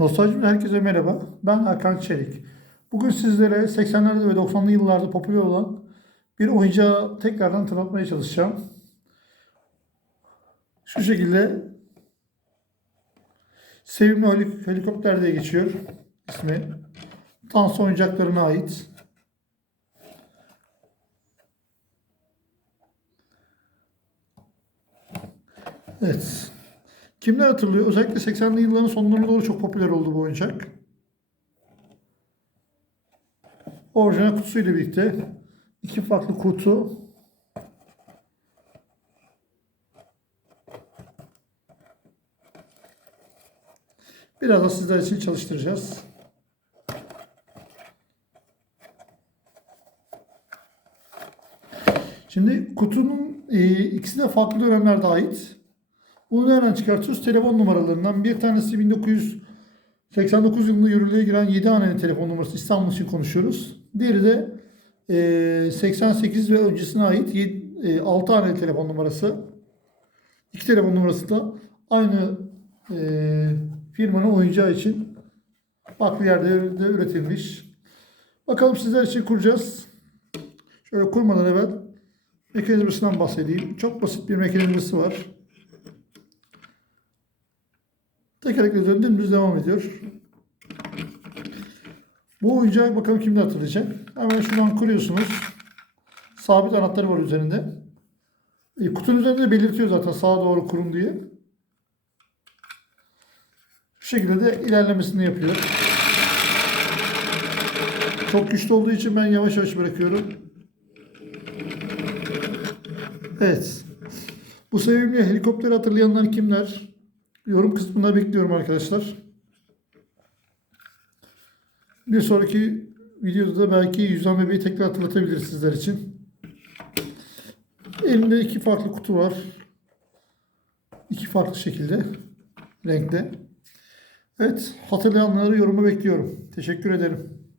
Nostaljiden herkese merhaba. Ben Hakan Çelik. Bugün sizlere 80'lerde ve 90'lı yıllarda popüler olan bir oyuncağı tekrardan tanıtmaya çalışacağım. Şu şekilde Sevimli Helik- Helikopter diye geçiyor ismi. Dans oyuncaklarına ait. Evet. Kimler hatırlıyor? Özellikle 80'li yılların sonlarına doğru çok popüler oldu bu oyuncak. Orijinal kutusuyla birlikte iki farklı kutu. Biraz da sizler için çalıştıracağız. Şimdi kutunun e, ikisi de farklı dönemlerde ait. Bunu nereden çıkartıyoruz? Telefon numaralarından. Bir tanesi 1989 yılında yürürlüğe giren 7 haneli telefon numarası İstanbul için konuşuyoruz. Diğeri de e, 88 ve öncesine ait 7, 6 haneli telefon numarası. İki telefon numarası da aynı e, firmanın oyuncağı için farklı yerde de üretilmiş. Bakalım sizler için kuracağız. Şöyle kurmadan evvel mekanizmasından bahsedeyim. Çok basit bir mekanizması var. Tekerlekle üzerinde dümdüz devam ediyor. Bu oyuncağı bakalım kimde hatırlayacak. Hemen şuradan kuruyorsunuz. Sabit anahtarı var üzerinde. E, kutunun üzerinde de belirtiyor zaten sağa doğru kurun diye. Şu şekilde de ilerlemesini yapıyor. Çok güçlü olduğu için ben yavaş yavaş bırakıyorum. Evet. Bu sevimli helikopteri hatırlayanlar kimler? Yorum kısmında bekliyorum arkadaşlar. Bir sonraki videoda da belki yüzden bebeği tekrar hatırlatabiliriz sizler için. Elimde iki farklı kutu var. İki farklı şekilde. Renkte. Evet hatırlayanları yoruma bekliyorum. Teşekkür ederim.